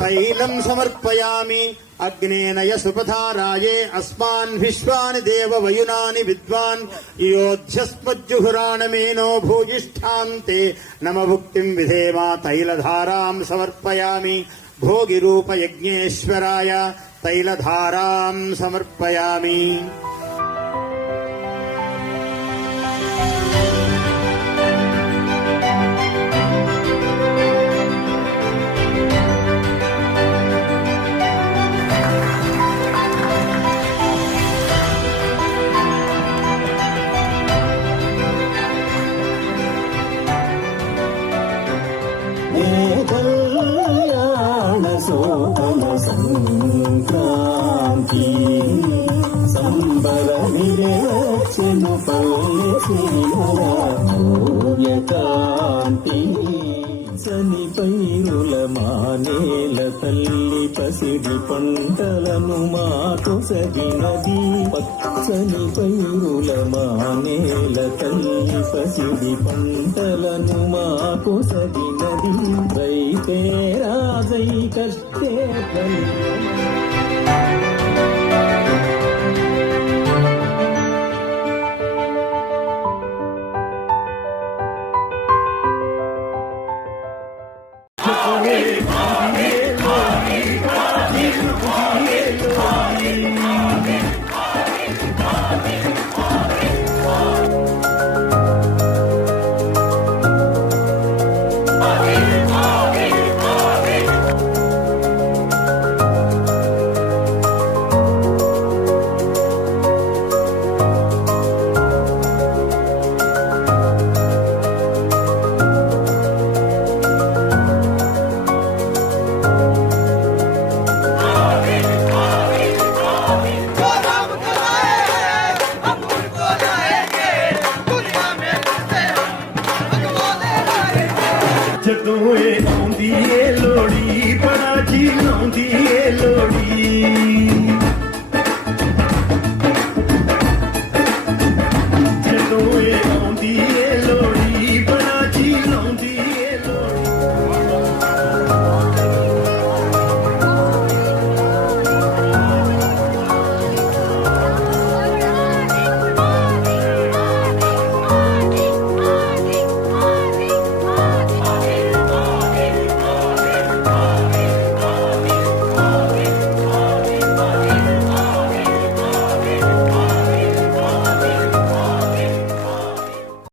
तैलं समर्पयामि अग्नेनय सुपथाराये अस्मान् विश्वानि देव वयुनानि विद्वान् योध्यस्मज्जुहुराणमेनो भूयिष्ठान्ते नम भुक्तिम् विधेम तैलधाराम् समर्पयामि भोगिरूपयज्ञेश्वराय तैलधाराम् समर्पयामि కళ్యాణ సంక్రాంతి సంబర విరచను కాంతి చని పైరుల మానేల తల్లి పసిడి పంటలను మాకు సగినది. పచ్చని పైరుల మానేల తల్లి పసిడి పంటలను మాకు సగి வைத்தே Radhai கஷ்டே Party, party, party, party, party. ਜਦੋਂ ਏ ਆਉਂਦੀ ਏ ਲੋੜੀ ਬੜਾ ਜੀ ਲਾਉਂਦੀ